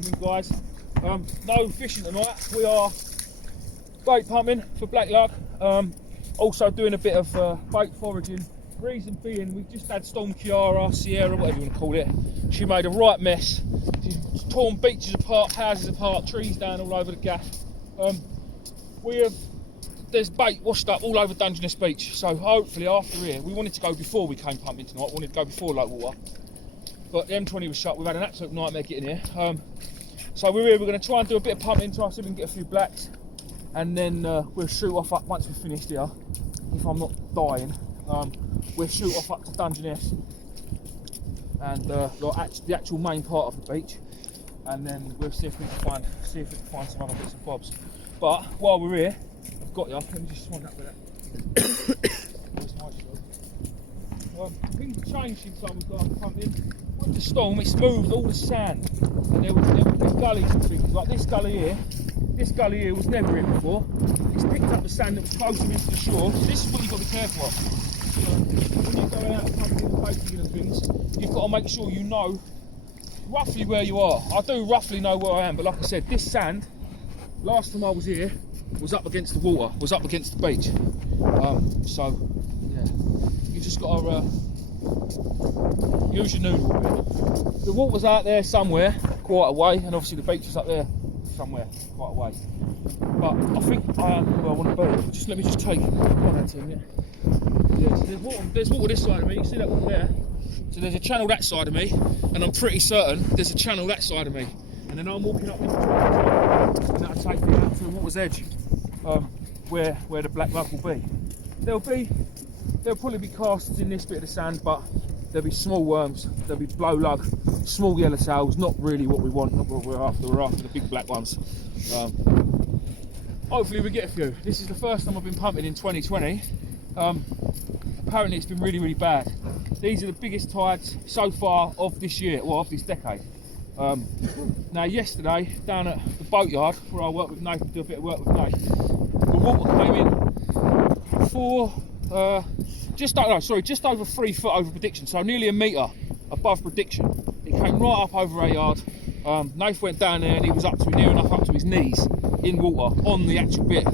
evening, guys. No fishing tonight. We are bait pumping for black lug. Also doing a bit of bait foraging. Reason being, we've just had Storm Kiara, Sierra, whatever you want to call it. She made a right mess. She's torn beaches apart, houses apart, trees down all over the gaff. There's bait washed up all over Dungeness beach. So hopefully after here, we wanted to go before we came pumping tonight. We wanted to go before low water. But the M20 was shut. We've had an absolute nightmare getting here. So we're here. We're going to try and do a bit of pumping, try to see if we can get a few blacks, and then we'll shoot off up once we've finished here. If I'm not dying, we'll shoot off up to Dungeness and the actual main part of the beach, and then we'll see if we can find some other bits and bobs. But while we're here, I've got you. Let me just wind up with that. Where's my shot? Things have changed since I was pumping. With the storm, it's moved all the sand, and there were gullies and things like this gully here. This gully here was never here before. It's picked up the sand that was closer into the shore. So this is what you've got to be careful of. When you're going out pumping and baiting and things, you've got to make sure you know roughly where you are. I do roughly know where I am, but like I said, this sand, last time I was here, was up against the water, was up against the beach. So yeah, you just got to use your noodle a bit. The water's out there somewhere, quite a way, and obviously the beach is up there somewhere, quite a way. But I think I am where I want to be. Just let me just take one out here. Yeah, so there's water this side of me. You see that water there? So there's a channel that side of me, and I'm pretty certain there's a channel that side of me. And then I'm walking up this channel, and that'll take me out to the water's edge, where the black lug will be. There'll probably be casts in this bit of the sand, but there'll be small worms, there'll be blow lug, small yellow sails, not really what we want, not what we're after. We're after the big black ones. Hopefully we get a few. This is the first time I've been pumping in 2020. Apparently it's been really, really bad. These are the biggest tides so far of this year, well, of this decade. Now yesterday, down at the boatyard where I work with Nathan, do a bit of work with Nathan, the water came in just over 3 foot over prediction, so nearly a metre above prediction. It came right up over our yard. Nath went down there and he was near enough up to his knees in water on the actual bit.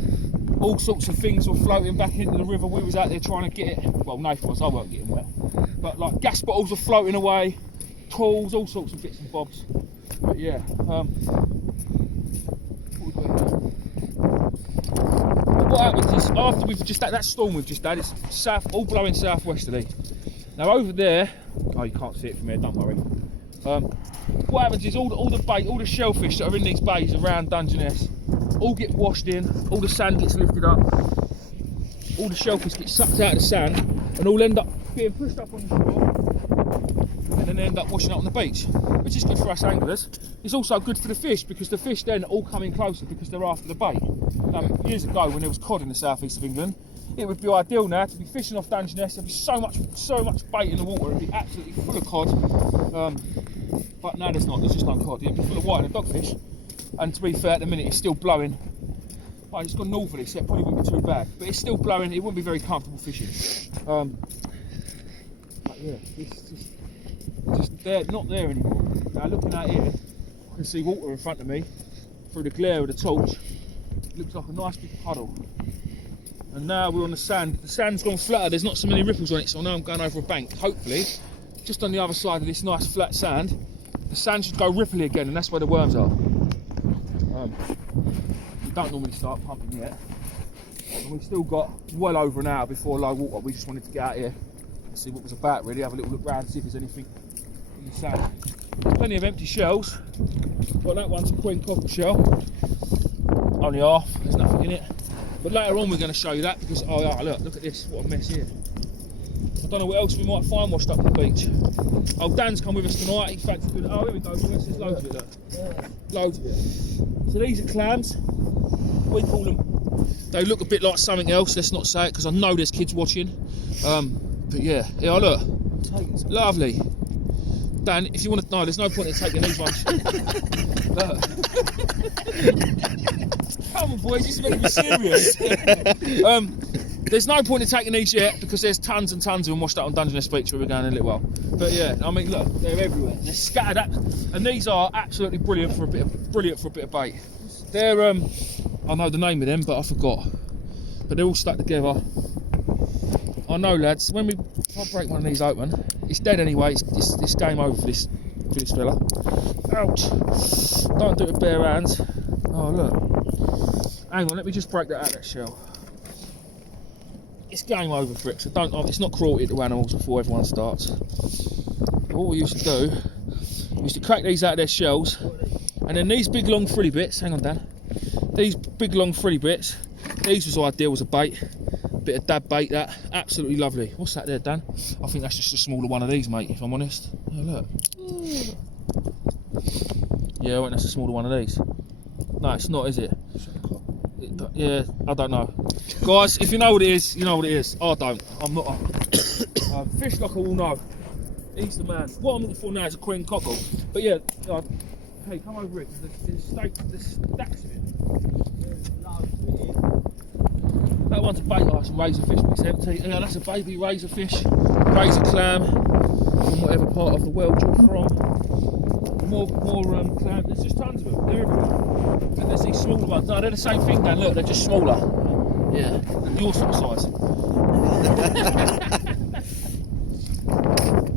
All sorts of things were floating back into the river. We was out there trying to get it. Well, Nath was, I weren't getting wet. But like gas bottles were floating away, tools, all sorts of bits and bobs. But yeah, what happens is after we've just had that storm we've just had, it's all blowing southwesterly. Now over there, oh you can't see it from here, don't worry. What happens is all the bait, all the shellfish that are in these bays around Dungeness, all get washed in, all the sand gets lifted up, all the shellfish get sucked out of the sand, and all end up being pushed up on the shore, and then they end up washing up on the beach, which is good for us anglers. It's also good for the fish, because the fish then all come in closer because they're after the bait. Years ago when there was cod in the southeast of England, it would be ideal now to be fishing off Dungeness. There'd be so much bait in the water, it'd be absolutely full of cod. But now there's not, there's just no cod. It'd be full of white and dogfish. And to be fair, at the minute it's still blowing. Well, it's gone northerly, so it probably wouldn't be too bad. But it's still blowing, it wouldn't be very comfortable fishing. But yeah, it's just there, not there anymore. Now looking out here, I can see water in front of me through the glare of the torch. It looks like a nice big puddle. And now we're on the sand. The sand's gone flatter, there's not so many ripples on it, so now I'm going over a bank. Hopefully, just on the other side of this nice flat sand, the sand should go ripply again, and that's where the worms are. We don't normally start pumping yet. And we've still got well over an hour before low water. We just wanted to get out here and see what it was about, really, have a little look round, see if there's anything in the sand. There's plenty of empty shells. Well, that one's a queen cockle shell. Only half, there's nothing in it. But later on we're going to show you that, because, oh yeah, look at this, what a mess here. I don't know what else we might find washed up on the beach. Oh, Dan's come with us tonight, he fancies doing it. Oh, here we go, there's loads of it, look. Yeah. Loads of it. So these are clams, we call them. They look a bit like something else, let's not say it, because I know there's kids watching. But yeah, look, lovely. Dan, if you want to, no, there's no point in taking these ones. Look. Come on boys, this is going to be serious. There's no point in taking these yet because there's tons and tons of them washed up on Dungeness Beach where we're going in a little while. But yeah, I mean, look, they're everywhere. They're scattered up, and these are absolutely brilliant for a bit of bait. They're I know the name of them, but I forgot. But they're all stuck together. I know, lads. If I break one of these open, it's dead anyway. It's game over for this fella. Ouch! Don't do it with bare hands. Oh look. Hang on, let me just break that out of that shell. It's game over for it, so it's not cruelty to animals before everyone starts. What we used to do, we used to crack these out of their shells, and then these big long frilly bits, hang on Dan, these big long frilly bits, these was ideal as a bait, bit of dab bait, that, absolutely lovely. What's that there, Dan? I think that's just a smaller one of these, mate, if I'm honest. Oh, look. Yeah, I think that's a smaller one of these. No, it's not, is it? Yeah, I don't know. Guys, if you know what it is, you know what it is. I don't. I'm not a fish locker will know. He's the man. What I'm looking for now is a queen cockle. But yeah, hey, come over here, because there's stacks of it. That one's a bait, like some razor fish, but it's empty. Yeah, that's a baby razor fish, razor clam, from whatever part of the world you're from. More clam. There's just tons of them. They're everywhere. And there's these smaller ones. No, they're the same thing, Dan. Look, they're just smaller. Yeah, your sort of size.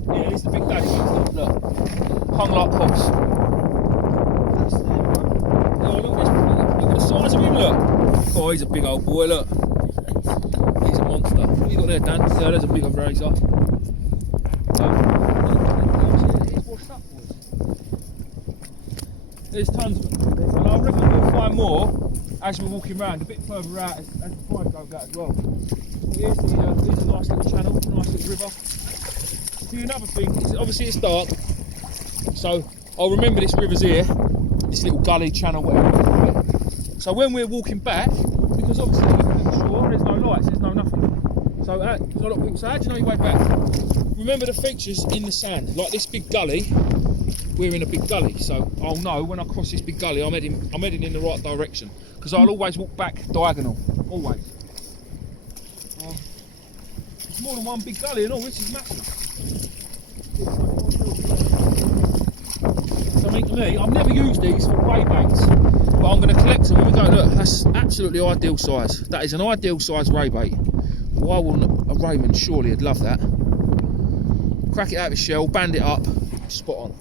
Yeah, it's the big daddy ones. Look, hung like pots. Oh, look at the size of him. Look. Oh, he's a big old boy. Look. He's a monster. What you got there, Dan? Yeah, there's a big old razor. He's washed up, boys. There's tons of them, and I reckon we'll find more as we're walking around, a bit further out as the tide goes out as well. Here's a nice little channel, nice little river. Another thing, obviously it's dark, so I'll remember this river's here, this little gully channel, whatever you call it. So when we're walking back, because obviously we're looking at the shore, there's no lights, there's no nothing. So a lot of people say, how do you know your way back? Remember the features in the sand, like this big gully. We're in a big gully, so I'll know when I cross this big gully I'm heading in the right direction, because I'll always walk back diagonal, always. There's more than one big gully and all, this is massive. So I mean, to me, I've never used these for ray baits, but I'm going to collect them when we go. Look, that's absolutely ideal size. That is an ideal size ray bait. Why wouldn't a Raymond? Surely he'd love that. Crack it out of his shell, band it up, spot on.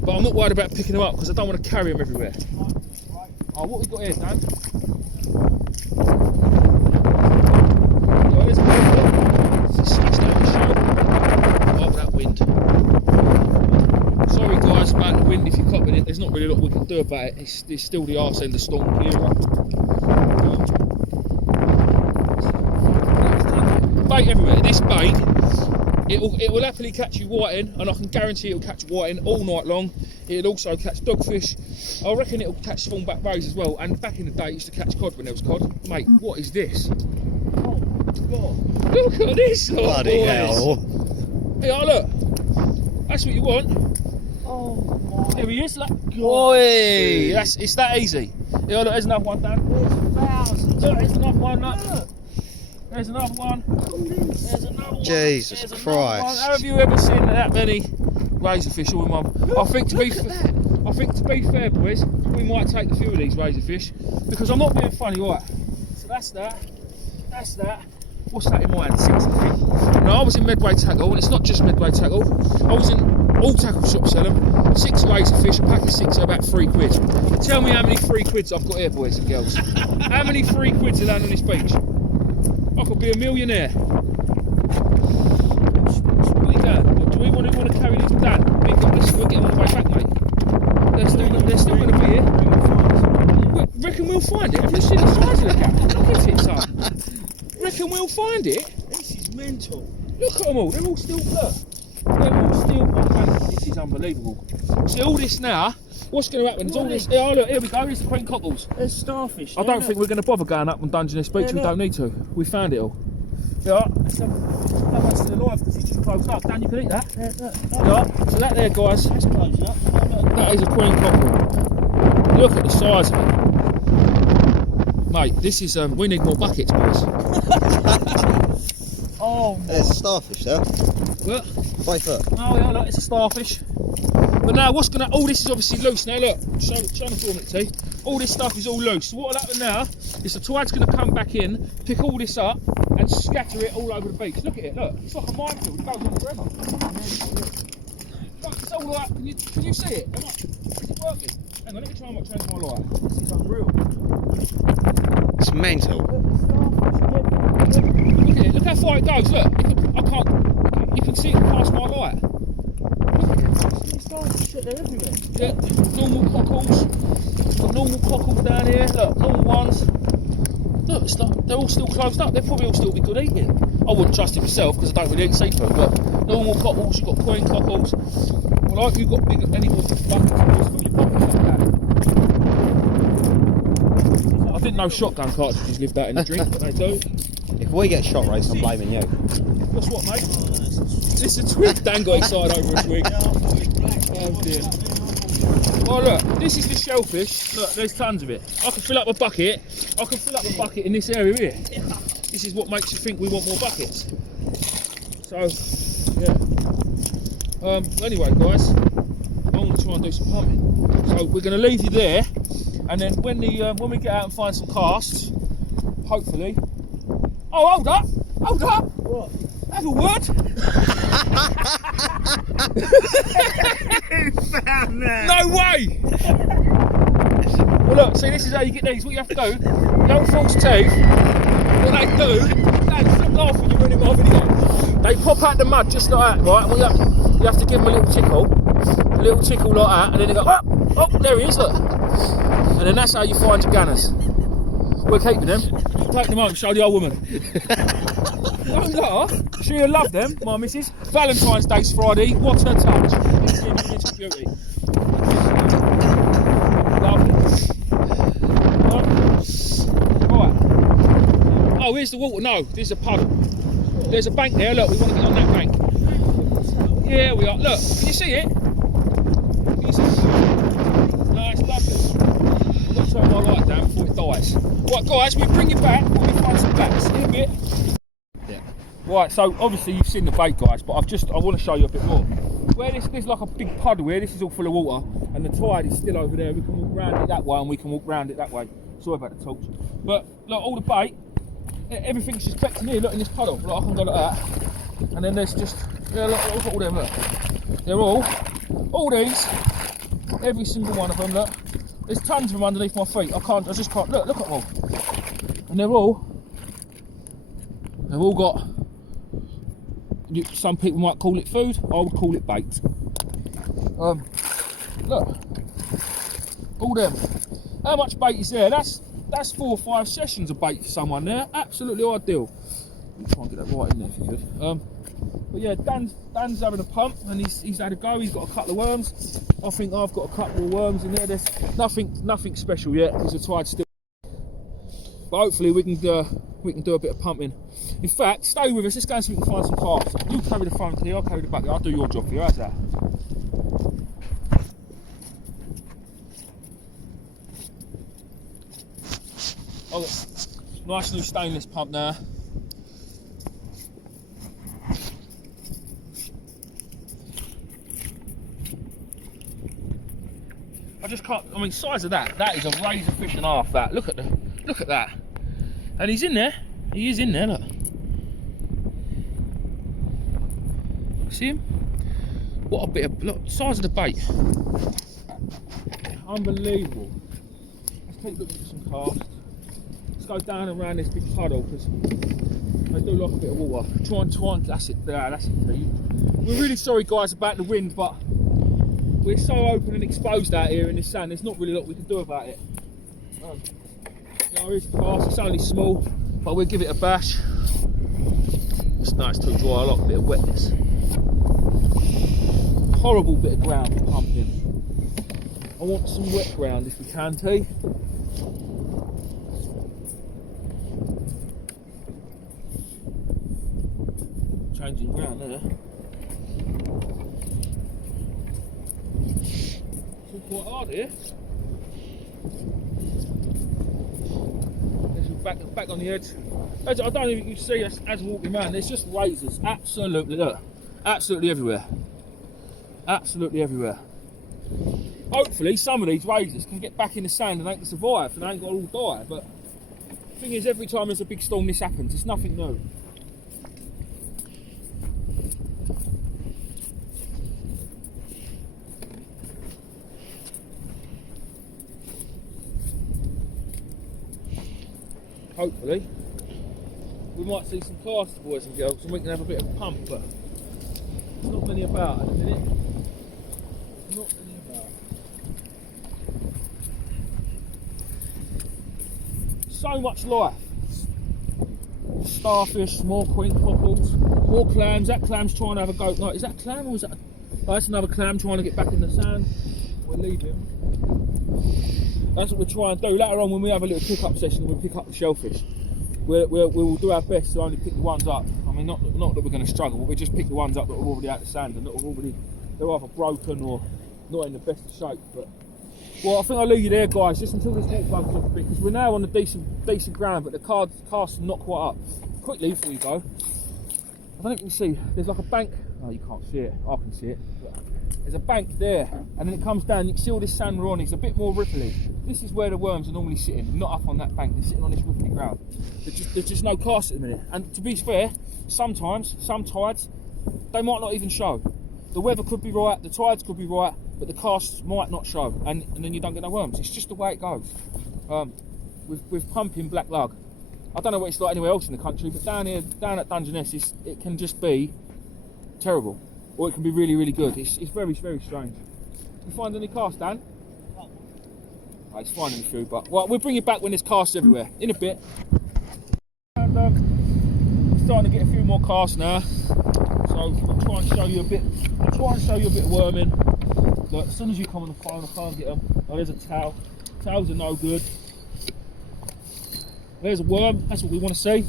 But I'm not worried about picking them up because I don't want to carry them everywhere. Oh, what we got here, Dan? Oh, there's a bit. It's smashed out the shell. Oh, that wind. Sorry guys about the wind if you're copping it. There's not really a lot we can do about it. It's still the arse end of storm era. Bait everywhere. This bait, it will happily catch you whiting, and I can guarantee it'll catch whiting all night long. It'll also catch dogfish. I reckon it'll catch spawnback rays as well. And back in the day, it used to catch cod when there was cod. Mate, what is this? Oh God! Look at this, bloody hell! Yeah, look. That's what you want. Oh my! There he is. Look. Oi! It's that easy. Yeah, look. There's another one, Dan. There's thousands. Look, there's another one. Look. There's another one. There's another one. Jesus Christ. One. Have you ever seen that many razorfish all in one? I think to be fair, boys, we might take a few of these razorfish because I'm not being funny, right? So that's that. That's that. What's that in my hand? 6, I think. No, I was in Medway Tackle, and it's not just Medway Tackle. I was in all tackle shops selling 6 razorfish, a pack of 6 are about £3. Tell me how many 3 quids I've got here, boys and girls. How many 3 quids are land on this beach? I could be a millionaire. What are you doing? Do we want to carry these down? We're getting on the way back, mate. They're still going to be here. Reckon we'll find it? Have you seen the size of the gap? Look at it, son. Reckon we'll find it? This is mental. Look at them all. They're all still look. They're all still. Oh, mate, this is unbelievable. See all this now. What's going to happen? All this. Oh, look, here we go. Here's the queen cockles. There's starfish. I don't think we're going to bother going up on Dungeness Beach. We don't need to. We found it all. Yeah, that one's still alive because it's just closed up. Dan, you can eat that. Yeah, so that there, guys. That's closed up. That is a queen cockle. Look at the size of it. Mate, this is, we need more buckets, boys. Oh my. There's a starfish there. What? 5 foot. Oh yeah, look, it's a starfish. But now what's gonna, all this is obviously loose. Now look, show the film it to you. All this stuff is all loose. So what'll happen now is the tide's gonna come back in, pick all this up and scatter it all over the beach. Look at it, look, it's like a minefield, it goes on forever. Look, it's all like, can you see it? Is it working? Hang on, let me try and change my light. This is unreal. It's mental. Look at it, look how far it goes, look. You can see it past my light. Shit, they're everywhere. Yeah, normal cockles. Got normal cockles down here, look, normal ones. Look, it's like, they're all still closed up, they'll probably all still be good eating. I wouldn't trust it myself because I don't really eat seafood, but normal cockles, you've got queen cockles. Well, I hope you've got bigger, any more buckets for your buckets like that. I didn't know shotgun cartridges lived that in the drink, but they do. If we get shot race, I'm blaming you. What's what, mate? It's a twig. Dan got excited over a twig. Oh dear. Oh look, this is the shellfish. Look, there's tons of it. I can fill up a bucket. I can fill up a bucket in this area here. This is what makes you think we want more buckets. So, yeah. Anyway, guys, I'm going to try and do some pumping. So we're going to leave you there, and then when we get out and find some casts, hopefully. Oh, hold up! Hold up! What? Have a word. Found that. No way! Well look, see, this is how you get these. What you have to do, you don't false teeth. What they do, they flip off when you're running my video. They pop out the mud just like that, right? And you have to give them a little tickle like that, and then they go, oh, there he is, look. And then that's how you find your gunners. We're keeping them. Take them home, show the old woman. Don't laugh. She'll love them, my missus. Valentine's Day's Friday. What's her touch? It's beauty. Lovely. Right. Oh, here's the water. No, there's a puddle. There's a bank there. Look, we want to get on that bank. Yeah, we are. Look, can you see it? Can you see it? No, it's lovely. I've got to turn my light down before it dies. Right, guys, we'll bring you back when we find some bats. In a bit. Right, so obviously you've seen the bait, guys, but I want to show you a bit more. Where there's like a big puddle here, this is all full of water, and the tide is still over there. We can walk round it that way, and we can walk round it that way. Sorry about the torch. But look, all the bait, everything's just kept in here. Look in this puddle. Look, I can go like that, and then there's just look at all them. Look, they're all these, every single one of them. Look, there's tons of them underneath my feet. I just can't. Look at them all, and they've all got. Some people might call it food, I would call it bait. Look, all them. How much bait is there? That's 4 or 5 sessions of bait for someone there. Absolutely ideal. Try and get that right in there if you could. But yeah, Dan's having a pump and he's had a go. He's got a couple of worms. I think I've got a couple of worms in there. There's nothing special yet because the tide's still. But hopefully we can do a bit of pumping. In fact, stay with us. Let's go and see if we can find some casts. You carry the phone here, I'll carry the bucket. I'll do your job for you. How's that? Oh, nice new stainless pump there. I just can't. I mean, size of that. That is a razor fish and a half. That. Look at that. And he's in there. He is in there. Look. See him? What a bit of look, size of the bait. Unbelievable. Let's keep looking for some casts. Let's go down and around this big puddle because they do like a bit of water. Try and that's it. That's it. We're really sorry, guys, about the wind, but we're so open and exposed out here in this sand. There's not really a lot we can do about it. Here's the cast. It's only small, but we'll give it a bash. It's nice to dry. I like a bit of wetness. Horrible bit of ground for pumping. I want some wet ground if we can, T. Changing ground there. It's all quite hard here. back on the edge. I don't even you see us as walking around. There's just razors, absolutely look, absolutely everywhere, absolutely everywhere. Hopefully, some of these razors can get back in the sand and they can survive, and they ain't got to all die. But the thing is, every time there's a big storm, this happens. It's nothing new. Hopefully, we might see some caster, boys and girls, and we can have a bit of a pump, but there's not many about at the minute. Not many about. So much life. Starfish, more queen cockles, more clams. That clam's trying to have a go. No, is that a clam or is that? Oh, that's another clam trying to get back in the sand. We'll leave him. That's what we're trying to do. Later on, when we have a little pick-up session, we'll pick up the shellfish. We will do our best to only pick the ones up. I mean, not that we're going to struggle, but we just pick the ones up that are already out of the sand and that are already, they're either broken or not in the best of shape. But well, I think I'll leave you there, guys, just until this water bugs off a bit, because we're now on a decent ground, but the cast's not quite up. Quickly before you go, I don't know if you can see. There's like a bank. Oh, you can't see it. I can see it. There's a bank there, and then it comes down. You can see all this sand we're on. It's a bit more ripply. This is where the worms are normally sitting, not up on that bank. They're sitting on this ripply ground. There's just no cast at the minute. And to be fair, sometimes, some tides, they might not even show. The weather could be right, the tides could be right, but the casts might not show, and then you don't get no worms. It's just the way it goes. With pumping black lug, I don't know what it's like anywhere else in the country, but down here, down at Dungeness, it can just be terrible. Or it can be really, really good. It's very, very strange. You find any cast, Dan? Oh, it's finding a few, but well, we'll bring you back when there's casts everywhere. In a bit. And we're starting to get a few more casts now. So I'll try and show you a bit. I'll try and show you a bit of worming. Look, as soon as you come on the phone, I can't get them. Oh, there's a towel. Towels are no good. There's a worm. That's what we want to see.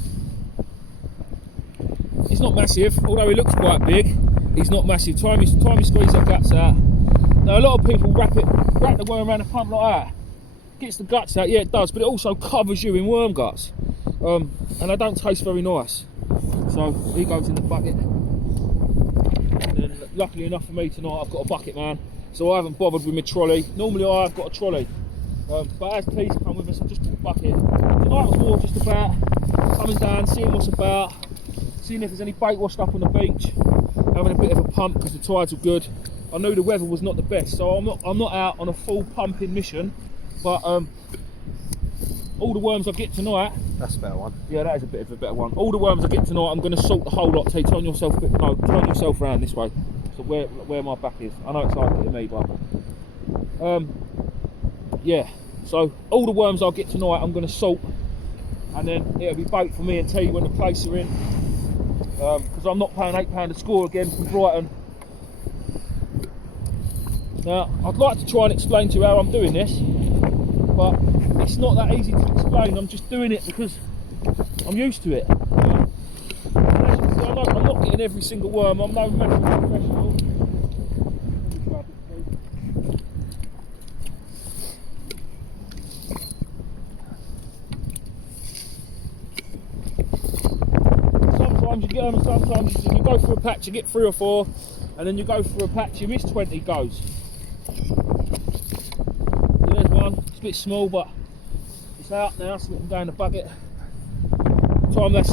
He's not massive, although he looks quite big. He's not massive. Time you squeeze the guts out. Now a lot of people wrap the worm around a pump like that. Gets the guts out, yeah it does, but it also covers you in worm guts. And they don't taste very nice. So he goes in the bucket. And then luckily enough for me tonight, I've got a bucket, man. So I haven't bothered with my trolley. Normally I've got a trolley. But as Keith's come with us, I've just got a bucket. Tonight was more just about coming down, seeing what's about, seeing if there's any bait washed up on the beach, having a bit of a pump because the tides were good. I knew the weather was not the best, so I'm not out on a full pumping mission. But all the worms I get tonight. That's a better one. Yeah, that is a bit of a better one. All the worms I get tonight, I'm going to salt the whole lot. So turn yourself around this way. So where my back is. I know it's hard to me, but yeah. So all the worms I'll get tonight, I'm going to salt, and then it'll be bait for me and T when the place are in. Because I'm not paying £8 a score again from Brighton. Now, I'd like to try and explain to you how I'm doing this, but it's not that easy to explain. I'm just doing it because I'm used to it. I'm not getting every single worm. I'm no massive professional. Sometimes you get them, and sometimes you go through a patch, you get 3 or 4, and then you go through a patch, you miss 20 goes. So there's one. It's a bit small, but it's out now, so we can go in the bucket. Time less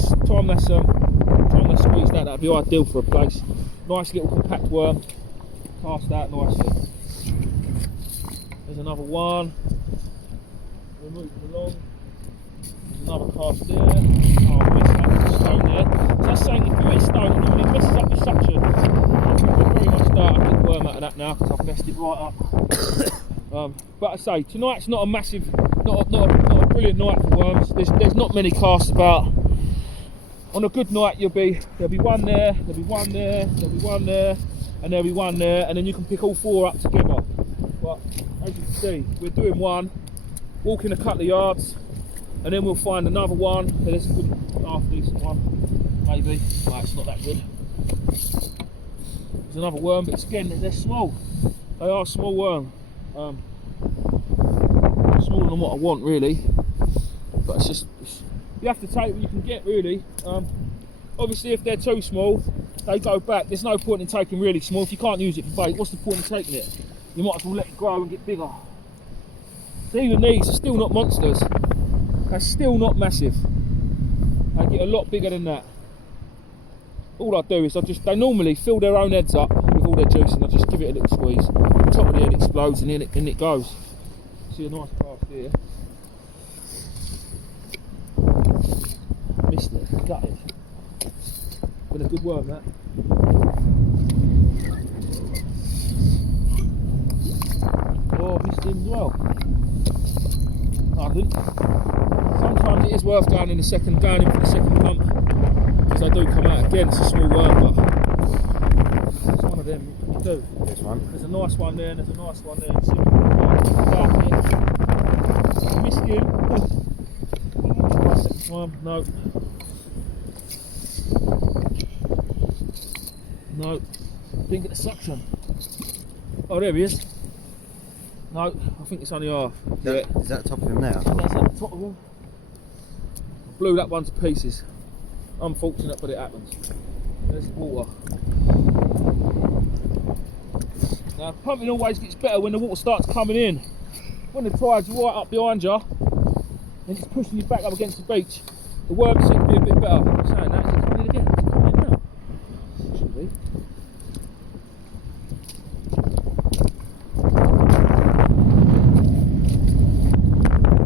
squeezed out, that'd be ideal for a place. Nice little compact worm, cast out nicely. There's another one. We're moving along. There's another cast there. Oh, I missed that. There's a stone there. So that's saying if you hit stone, it normally messes up the suction. We're very much starting to get the worm out of that now because I've messed it right up. But I say, tonight's not a massive, not a brilliant night for worms. There's not many casts about. On a good night, there'll be one there, there'll be one there, there'll be one there, and there'll be one there, and then you can pick all 4 up together. But as you can see, we're doing one, walking a couple of yards, and then we'll find another one. There's a good, half decent one, maybe. No, it's not that good. There's another worm, but again, they're small. They are small worm. Smaller than what I want, really. But it's just. you have to take what you can get, really. Obviously, if they're too small, they go back. There's no point in taking really small. If you can't use it for bait, what's the point in taking it? You might as well let it grow and get bigger. So even these are still not monsters. They're still not massive. They get a lot bigger than that. All I do is they normally fill their own heads up with all their juice, and I just give it a little squeeze. The top of the head explodes, and in it goes. See a nice cast here. Missed it, got it. Been a good worm, that. Oh, missed him as well. No, I didn't. Sometimes it is worth going in for the second pump, because they do come out again. It's a small worm, but it's one of them you do. This one. There's a nice one there, and there's a nice one there. See if we can get missed him. Second time, no. No, didn't get the suction. Oh, there he is. No, I think it's only half. Is that the top of him now? That's at the top of him. Blew that one to pieces. Unfortunate, but it happens. There's the water. Now, pumping always gets better when the water starts coming in. When the tide's right up behind you, and it's pushing you back up against the beach, the worms seem to be a bit better. I'm saying that, is it coming in again? Is it coming in now? Should be.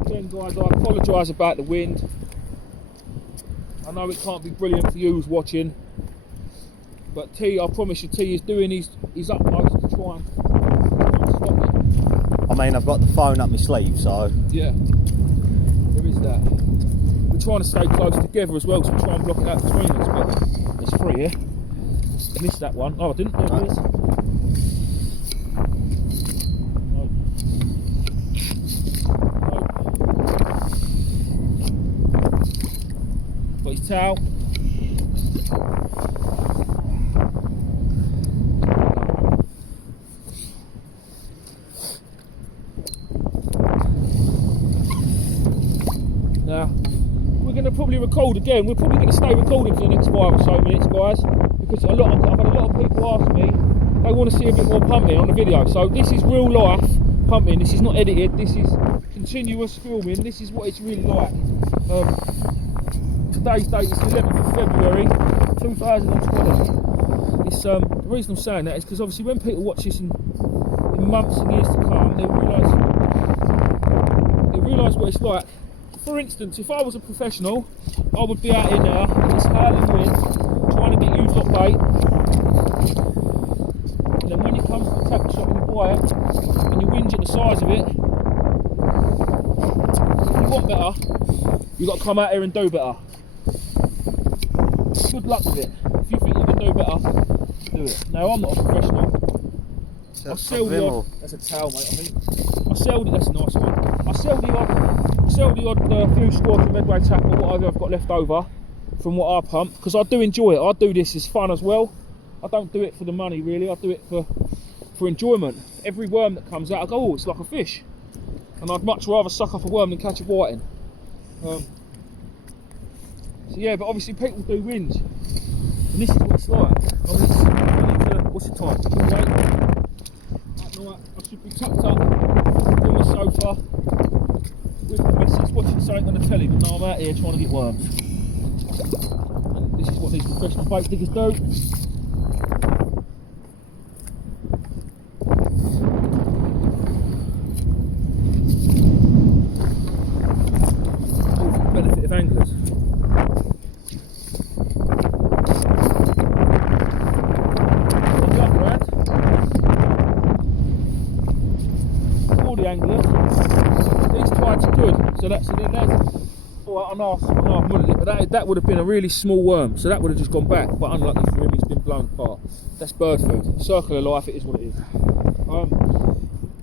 Again, guys, I apologise about the wind. I know it can't be brilliant for you who's watching, but T, I promise you, T is doing his utmost to try and stop it. I mean, I've got the phone up my sleeve, so... Yeah, there is that. We're trying to stay close together as well, so we try and block it out between us, but there's three here. Missed that one. Oh, I didn't. There it is. No. Got his towel. Now, we're going to probably record again. We're probably going to stay recording for the next 5 or so minutes, guys, because I've had a lot of people ask me, they want to see a bit more pumping on the video. So this is real life pumping. This is not edited. This is continuous filming. This is what it's really like. Today's date is the 11th of February 2020. It's, the reason I'm saying that is because obviously when people watch this in months and years to come, they'll realise what it's like. For instance, if I was a professional, I would be out in there in this howling wind, trying to get used up bait, and then when you come to the tackle shop and you buy it, and you whinge at the size of it, if you want better, you've got to come out here and do better. Good luck with it. If you think you can do better, do it. Now, I'm not a professional. I sell the odd, that's a towel, mate, I think. I sell the, that's a nice one. I sell the odd few squads of Medway tackle, whatever I've got left over from what I pump, because I do enjoy it. I do this as fun as well. I don't do it for the money, really. I do it for enjoyment. Every worm that comes out, I go, oh, it's like a fish. And I'd much rather suck up a worm than catch a whiting. So yeah, but obviously people do whinge. And this is what it's like. I mean, what's the time? At night, I should be tucked up on the sofa with the missus watching something on the telly, but now I'm out here trying to get worms. And this is what these professional bait diggers do. All for the benefit of anglers. Anglers. These tides are good, so that's alright. I'm running it, but that would have been a really small worm, so that would have just gone back. But unlucky for him, he's been blown apart. That's bird food. Circle of life. It is what it is.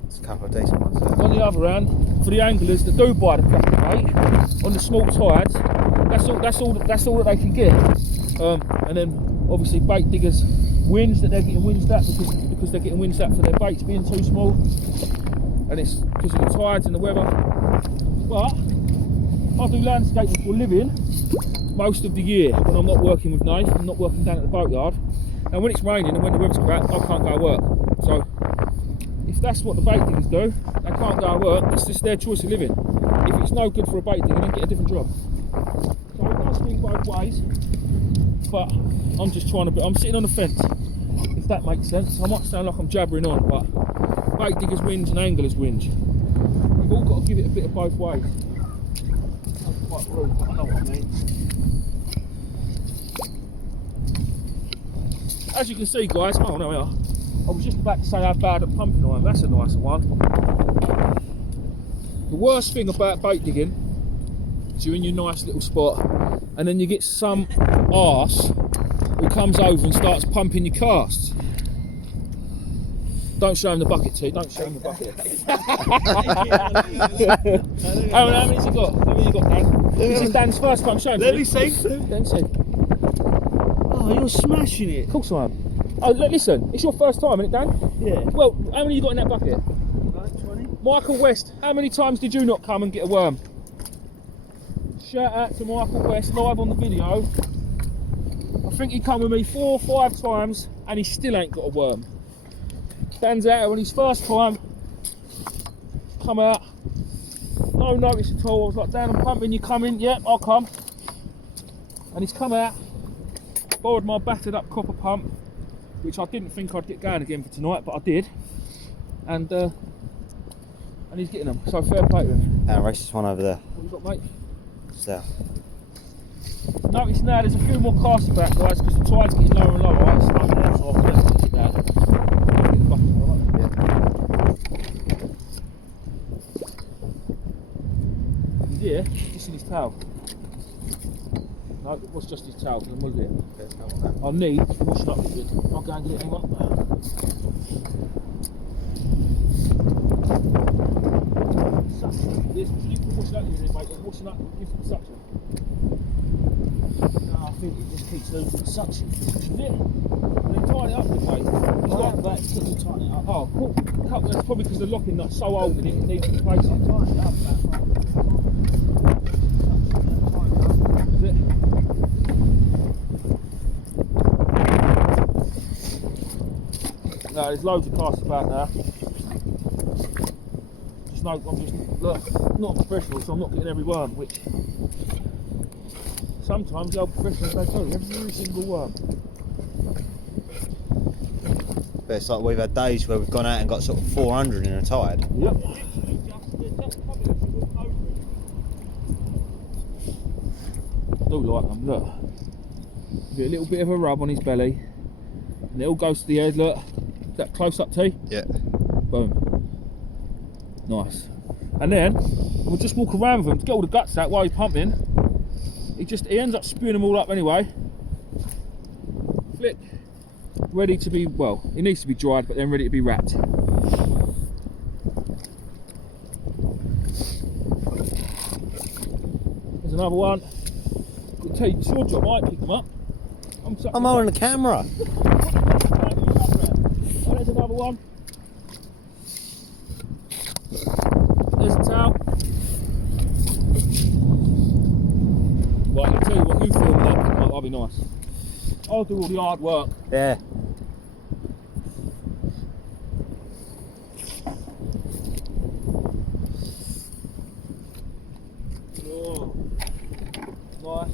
It's a couple of decent ones there. On the other hand, for the anglers that do buy the plastic bait on the small tides, that's all that they can get. And then obviously bait diggers whinge that they're getting whinged at because they're getting whinged at for their baits being too small. And it's because of the tides and the weather. But I do landscaping for a living most of the year when I'm not working with Nath, I'm not working down at the boatyard. And when it's raining and when the weather's crap, I can't go to work. So if that's what the bait diggers do, they can't go to work, it's just their choice of living. If it's no good for a bait digger, then get a different job. So it does swing both ways, but I'm just trying to I'm sitting on the fence, if that makes sense. I might sound like I'm jabbering on, but bait diggers whinge and anglers whinge. You've all got to give it a bit of both ways. That's quite rude, but I know what I mean. As you can see, guys, oh no, we are. I was just about to say how bad at pumping I am. That's a nicer one. The worst thing about bait digging is you're in your nice little spot and then you get some arse who comes over and starts pumping your casts. Don't show him the bucket, T. Don't show him the bucket. How many's he got? How many you got, Dan? This is Dan's first time showing. Let me see. Let me see. Oh, you're smashing it. Of course I am. Oh, listen, it's your first time, isn't it, Dan? Yeah. Well, how many you got in that bucket? Right, 20. Michael West, how many times did you not come and get a worm? Shout out to Michael West, live on the video. I think he come with me 4 or 5 times and he still ain't got a worm. Dan's out on his first time, come out, no notice at all. I was like, Dan, I'm pumping, you coming? Yep, I'll come. And he's come out, borrowed my battered up copper pump, which I didn't think I'd get going again for tonight, but I did. And he's getting them, so fair play to him. Race this one over there. What you got, mate? So. Notice now there's a few more casts back, guys, because the tide's getting lower and lower. Right, it's not there, so I'll let it sit down. Get the bucket, all right? He's here, just in his towel. No, it was just his towel, because I moved it. I need to wash it up a bit. I'll go and get it, hang on. Suction. Yes, you can wash it out in here, mate. Washing up gives it suction. No, I think it just keeps losing suction. Is it? Then tighten it up a bit, mate. He's like that, it's because you tighten it up. Oh, cool. That's probably because the locking nut's so old and it needs replacing. Tighten it up that way. Is it? No, there's loads of casts about now. Just no, I'm just look, not professional, so I'm not getting every worm, which sometimes the old professionals they tell you every single worm. But it's like we've had days where we've gone out and got sort of 400 in a tide. Yep. I do like them, look. Give it a little bit of a rub on his belly, and it all goes to the head, look. Is that close up, T? Yeah. Boom. Nice. And then we'll just walk around with him to get all the guts out while he's pumping. He ends up spewing them all up anyway. Flick. Ready to be, well, it needs to be dried, but then ready to be wrapped. There's another one. I'll tell you, it's your job, I pick them up. I'm on the camera. Oh, there's another one. There's a towel. Right, I'll tell you what, you film that, that'll be nice. I'll do all the hard work. Yeah. Oh, nice.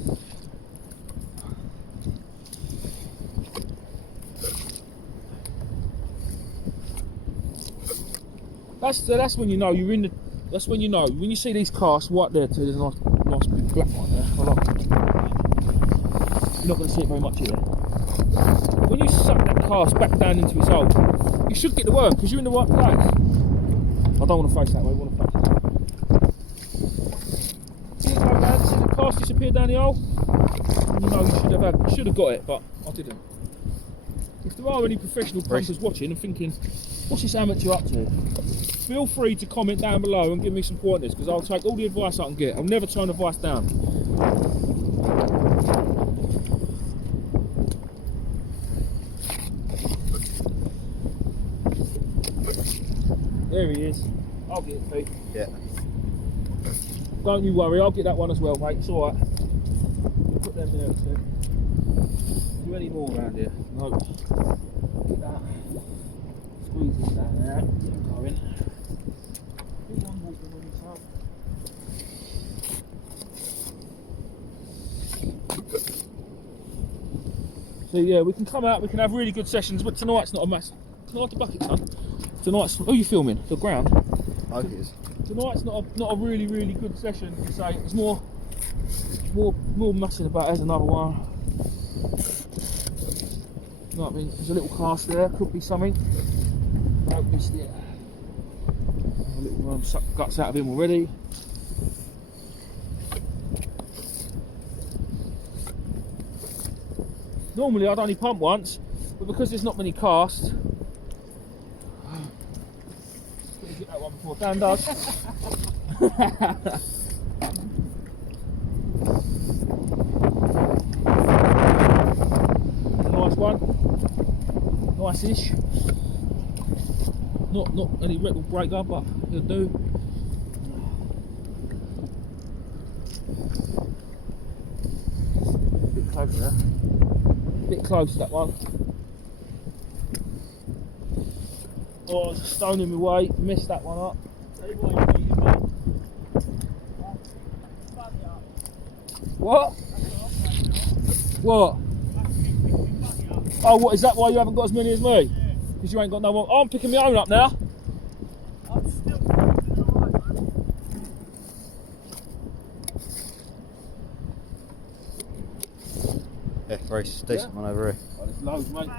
That's when you know you're in the. That's when you know when you see these casts right there too. There's a nice big black one there. I like it. You're not going to see it very much here. When you suck that cast back down into its hole, you should get the worm because you're in the right place. I don't want to face that way. I want to face this way. See it go down, see the cast disappear down the hole. You know you should have got it, but I didn't. If there are any professional pumpers watching and thinking, what's this amateur up to? Feel free to comment down below and give me some pointers because I'll take all the advice I can get. I'll never turn advice down. There he is. I'll get it, Pete. Yeah. don't you worry, I'll get that one as well, mate. It's alright. We'll put them there too. Do any more around here? No. Get that. Squeeze this down there. Get it going. Get one water when it's up. So yeah, we can come out, we can have really good sessions, but tonight's not a mess. Tonight's the bucket ton. Tonight's, who are you filming? The ground? Okay. Tonight's not a really good session. You say it's more messing about. There's another one. You know what I mean? There's a little cast there. Could be something. Don't miss it. A little worm sucked guts out of him already. Normally I'd only pump once, but because there's not many casts. Get that one before Dan does. Nice one. Nice-ish. Not any record breaker, but he'll do. A bit close there. A bit close, that one. Oh, there's a stone in my way. Missed that one up. What? What? Oh, what, is that why you haven't got as many as me? Because you ain't got no one. Oh, I'm picking my own up now. Yeah, very decent one over here. Oh, there's loads, mate.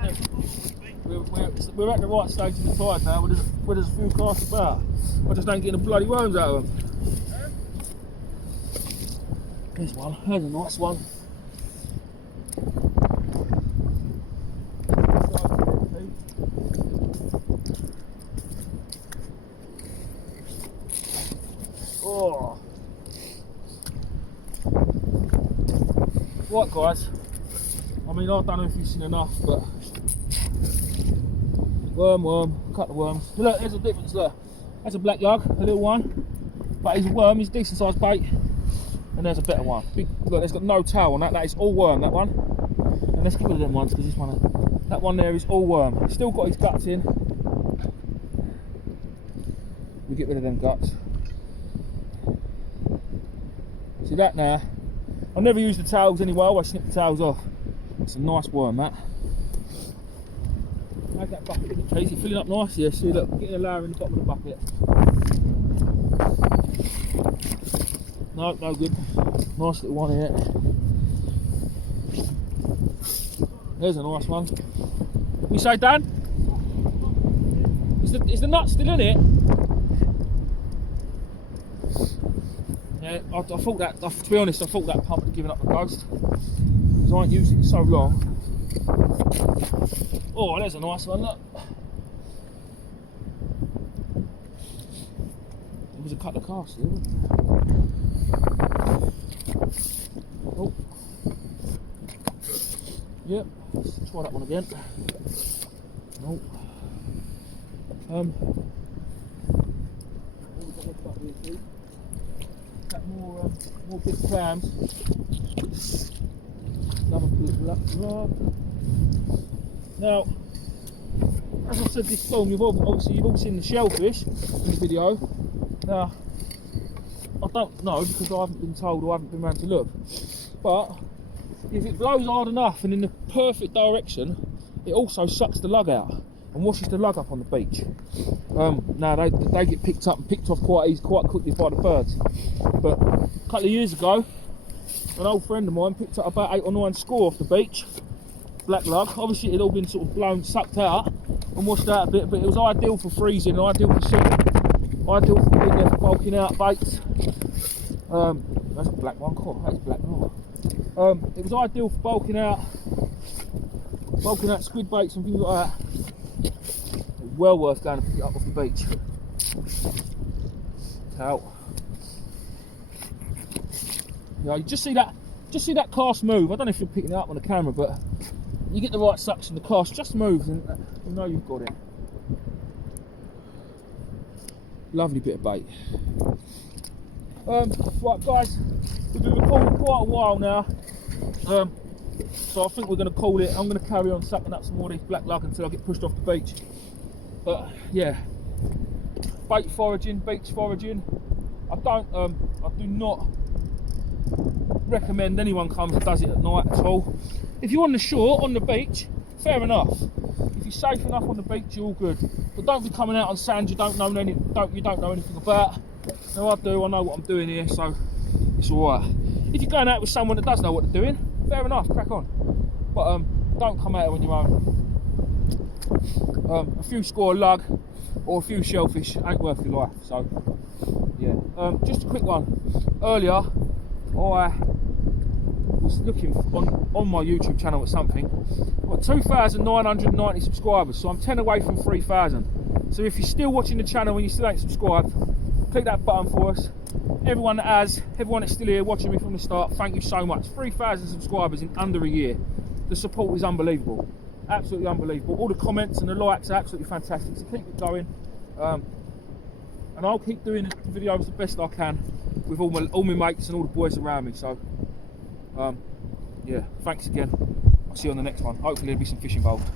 We're at the right stage of the tide now where there's a few casts about. I just ain't getting the bloody worms out of them. There's one. There's a nice one. Oh. Right, guys. I mean, I don't know if you've seen enough, but worm, cut the worms. Look, there's a difference. Look, that's a black lug, a little one, but he's a worm. He's a decent sized bait. And there's a better one. Big, look, there's got no tail on that. That is all worm. That one. And let's get rid of them ones because this one, that one there is all worm. Still got his guts in. We get rid of them guts. See that now? I've never used the tails anyway. I always snip the tails off. It's a nice worm, that. How's that bucket looking, Keith? You're filling up nice here. See, look, getting a layer in the bottom of the bucket. No, no good. Nice little one here. There's a nice one. You say, Dan? Is the nut still in it? Yeah, I thought that, to be honest, I thought that pump had given up the ghost. Because I ain't used it in so long. Oh, there's a nice one, look. There was a couple of casts there, wasn't there? Oh. Yep, let's try that one again. Oh. More big clams. Another black rod. Now, as I said this film, you've all seen the shellfish in the video. Now, I don't know because I haven't been told or I haven't been around to look. But if it blows hard enough and in the perfect direction, it also sucks the lug out and washes the lug up on the beach. Now they get picked up and picked off quite quickly by the birds. But a couple of years ago, an old friend of mine picked up about 8 or 9 score off the beach, black lug. Obviously it had all been sort of blown, sucked out and washed out a bit, but it was ideal for freezing, ideal for shipping, ideal for being there for bulking out baits. That's a black one, cool, that's black. Oh. It was ideal for bulking out squid baits and things like that. Well worth going to pick it up off the beach. Out. You know, you just see that cast move. I don't know if you're picking it up on the camera, but you get the right suction, the cast just moves and you know you've got it. Lovely bit of bait. Right, guys, we've been recording quite a while now. So I think we're going to call it. I'm going to carry on sucking up some more of these black lug until I get pushed off the beach. But yeah, bait foraging, beach foraging. I do not recommend anyone comes and does it at night at all. If you're on the shore, on the beach, fair enough. If you're safe enough on the beach, you're all good. But don't be coming out on sand you don't know anything about. No, I do. I know what I'm doing here, so it's all right. If you're going out with someone that does know what they're doing, fair enough, crack on. But don't come out on your own. A few score a lug or a few shellfish ain't worth your life. So yeah. Just a quick one. Earlier, I was looking on my YouTube channel at something. I've got 2,990 subscribers, so I'm 10 away from 3,000. So if you're still watching the channel and you still ain't subscribed, click that button for us. Everyone that has, everyone that's still here watching me from the start, thank you so much. 3,000 subscribers in under a year. The support is unbelievable, absolutely unbelievable. All the comments and the likes are absolutely fantastic, so keep it going. And I'll keep doing the videos the best I can with all my mates and all the boys around me. So yeah, thanks again. I'll see you on the next one. Hopefully there'll be some fish involved.